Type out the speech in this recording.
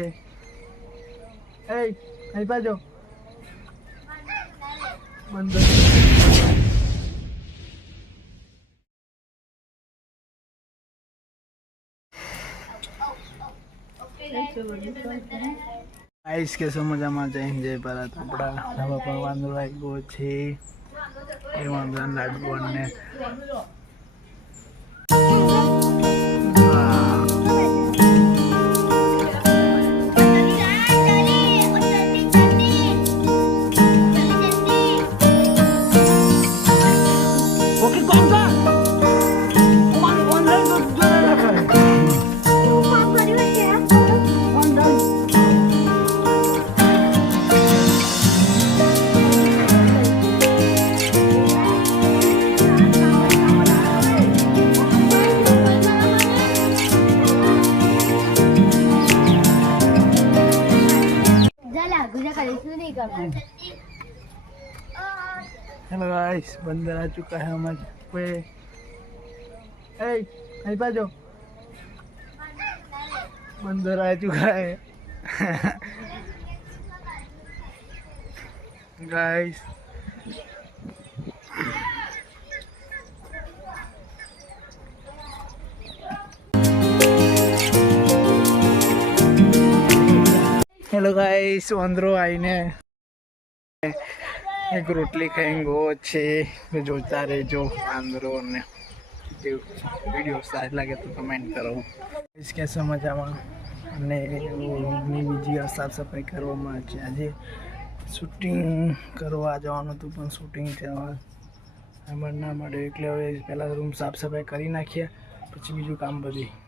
એ એ, અહીં પાજો બંધ આઈસ કે સમજામાં જય હિન્દ, જય ભારત. આપણા ધાબા પર વાંદરો આવ્યો છે. એ વાંદરા લાડુ અને हेलो गाइस बंदर आ चुका है हमारे पे ए नहीं बाजो बंदर आ चुका है गाइस હેલો ગાઈસ, વાંદરો આવીને એક રોટલી ખાઈને ગો છે. જોતા રહેજો વાંદરો ને વીડિયો સારી લાગે તો કમેન્ટ કરો. કે મજામાં? અને બીજી સાફ સફાઈ કરવામાં છે. આજે શૂટિંગ કરવા જવાનું હતું, પણ શૂટિંગ થવા એમાં ના મળે એટલે હવે પહેલાં રૂમ સાફ સફાઈ કરી નાખ્યા પછી બીજું કામ બધી.